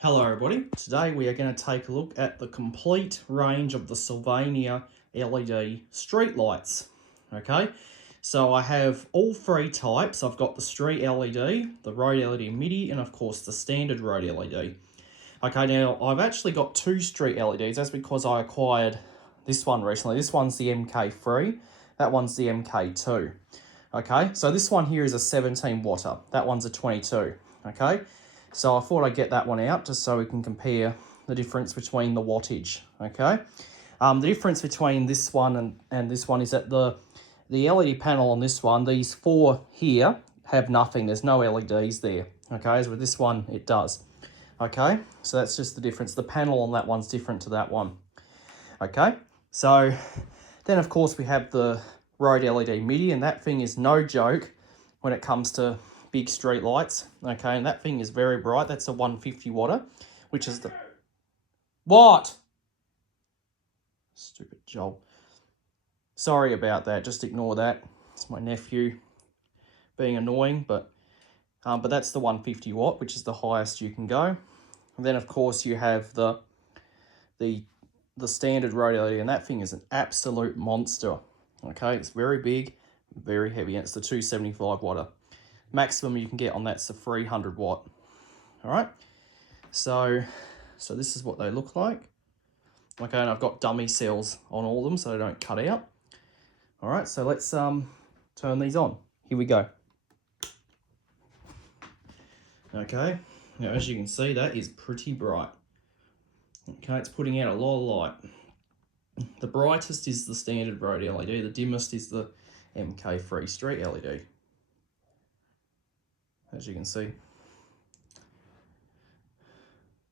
Hello everybody, today we are going to take a look at the complete range of the Sylvania LED street lights. Okay, so I have all three types. I've got the street LED, the road LED MIDI, and of course the standard road LED. Okay, now I've actually got two street LEDs. That's because I acquired this one recently. This one's the MK3, that one's the MK2. Okay, so this one here is a 17 watter, that one's a 22. Okay, so I thought I'd get that one out just so we can compare the difference between the wattage. Okay, the difference between this one and this one is that the LED panel on this one, these four here have nothing. There's no LEDs there. Okay, as with this one, it does. Okay, so that's just the difference. The panel on that one's different to that one. Okay, so then of course we have the road LED MIDI, and that thing is no joke when it comes to big street lights. Okay, and that thing is very bright. That's a 150 watter, which is the... What? Stupid job. Sorry about that, just ignore that. It's my nephew being annoying, but that's the 150 watt, which is the highest you can go. And then of course you have the standard road LED, and that thing is an absolute monster. Okay, it's very big, very heavy, and it's the 275 watter. Maximum you can get on that's the 300 watt. All right, so this is what they look like. Okay, and I've got dummy cells on all of them so they don't cut out. All right, so let's turn these on. Here we go. Okay, now as you can see, that is pretty bright. Okay, it's putting out a lot of light. The brightest is the standard road LED, the dimmest is the MK3 street LED. As you can see.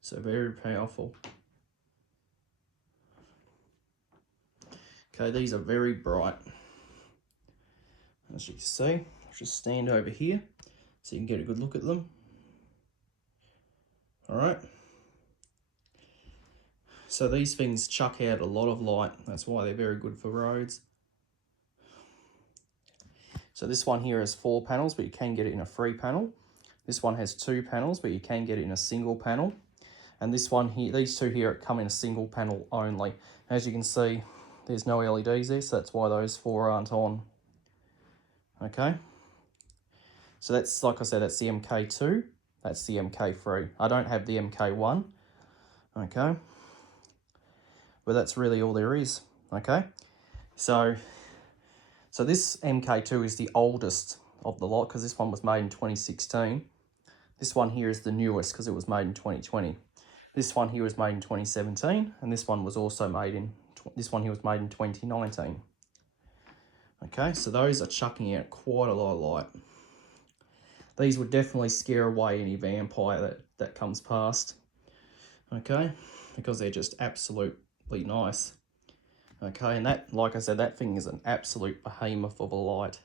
So very powerful. Okay, these are very bright. As you can see, I'll just stand over here so you can get a good look at them. All right. So these things chuck out a lot of light. That's why they're very good for roads. So this one here has 4 panels, but you can get it in a 3 panel. This one has 2 panels, but you can get it in a single panel. And this one here, these two here come in a single panel only. As you can see, there's no LEDs there, so that's why those 4 aren't on. Okay. So that's, like I said, that's the MK2. That's the MK3. I don't have the MK1. Okay. But that's really all there is. Okay. So this MK2 is the oldest of the lot because this one was made in 2016. This one here is the newest because it was made in 2020. This one here was made in 2017, and this one was also made in 2019. Okay, so those are chucking out quite a lot of light. These would definitely scare away any vampire that comes past. Okay, because they're just absolutely nice. Okay, and that, like I said, that thing is an absolute behemoth of a light.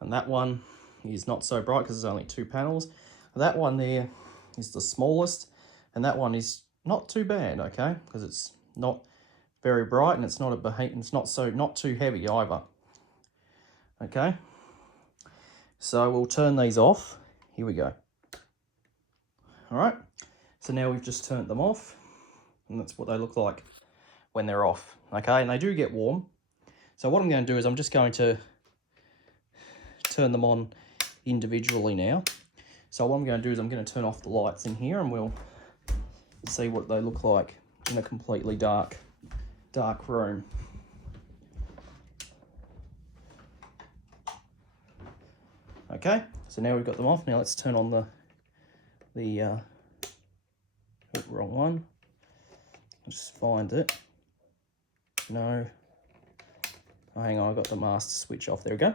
And that one is not so bright because there's only 2 panels. That one there is the smallest, and that one is not too bad, okay, because it's not very bright and it's not a behemoth. It's not too heavy either. Okay, so we'll turn these off. Here we go. All right, so now we've just turned them off, and that's what they look like when they're off. Okay, and they do get warm. So what I'm going to do is I'm just going to turn them on individually now. So what I'm going to do is I'm going to turn off the lights in here, and we'll see what they look like in a completely dark room. Okay, so now we've got them off. Now let's turn on the wrong one. Just find it. No. Oh, hang on, I got the master switch off. There we go.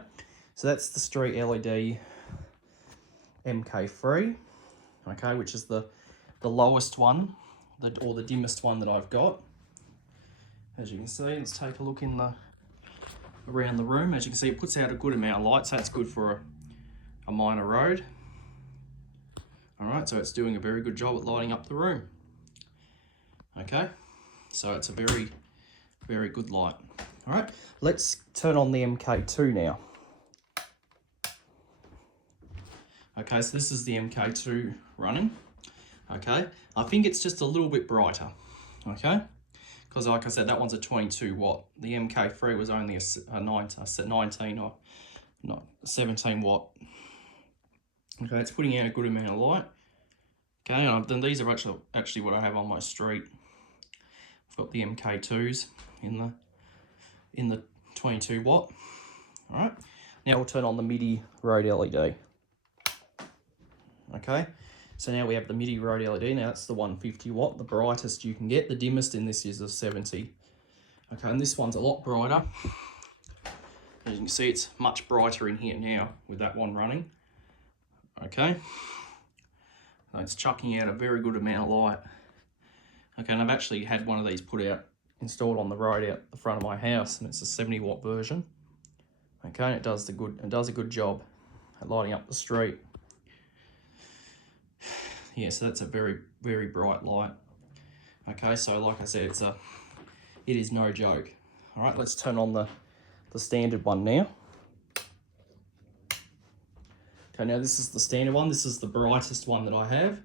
So that's the street LED MK3, okay, which is the lowest one, or the dimmest one that I've got. As you can see, let's take a look around the room. As you can see, it puts out a good amount of light, so that's good for a minor road. All right, so it's doing a very good job at lighting up the room. Okay, so it's a very, very good light. All right, let's turn on the MK2 now. Okay, so this is the MK2 running. Okay, I think it's just a little bit brighter, okay? Because like I said, that one's a 22 watt. The MK3 was only a 19 or not 17 watt. Okay, it's putting out a good amount of light. Okay, and then these are actually what I have on my street. I've got the MK2s in the 22 watt. All right, now we'll turn on the MIDI road LED. Okay, so now we have the MIDI road LED. Now it's the 150 watt, the brightest you can get. The dimmest in this is a 70. Okay, and this one's a lot brighter. As you can see, it's much brighter in here now with that one running. Okay, so it's chucking out a very good amount of light. Okay, and I've actually had one of these installed on the road out the front of my house, and it's a 70 watt version. Okay, and it does a good job at lighting up the street. Yeah, so that's a very, very bright light. Okay, so like I said, it is no joke. All right, let's turn on the standard one now. Okay, now this is the standard one. This is the brightest one that I have.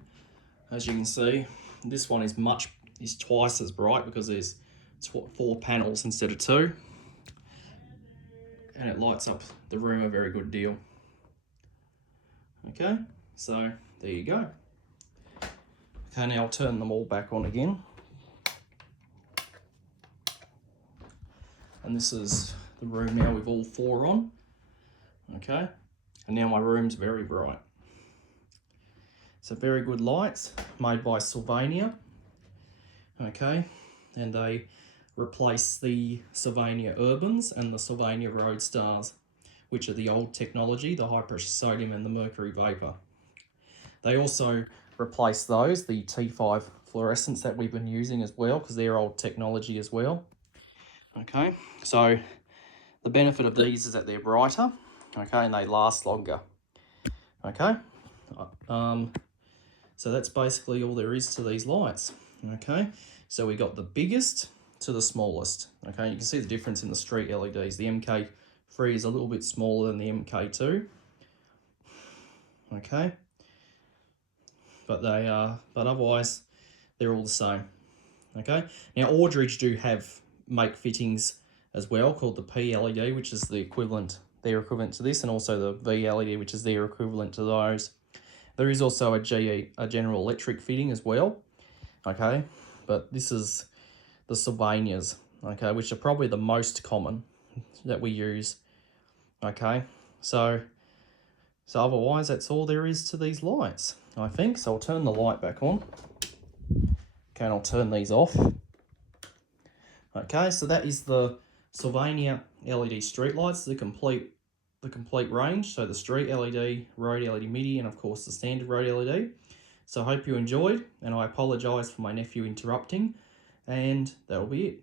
As you can see, this one is twice as bright because there's 4 panels instead of 2. And it lights up the room a very good deal. Okay, so there you go. Okay, now I'll turn them all back on again. And this is the room now with all 4 on. Okay, and now my room's very bright. So very good lights made by Sylvania. Okay, and they replace the Sylvania Urbans and the Sylvania Roadstars, which are the old technology, the high pressure sodium and the mercury vapor. They also replace those, the T5 fluorescents that we've been using as well, because they're old technology as well. Okay, so the benefit of these is that they're brighter, okay, and they last longer. Okay, so that's basically all there is to these lights. Okay, so we got the biggest to the smallest. Okay, you can see the difference in the street LEDs. The MK3 is a little bit smaller than the MK2. Okay, but otherwise they're all the same. Okay, now Aldridge do make fittings as well called the P LED, which is their equivalent to this, and also the V LED, which is their equivalent to those. There is also a General Electric fitting as well. Okay, but this is the Sylvanias, okay, which are probably the most common that we use. Okay, so otherwise that's all there is to these lights, I think. So I'll turn the light back on. Okay, and I'll turn these off. Okay, so that is the Sylvania LED street lights, the complete range. So the street LED, road LED MIDI, and of course the standard road LED. So I hope you enjoyed, and I apologise for my nephew interrupting, and that'll be it.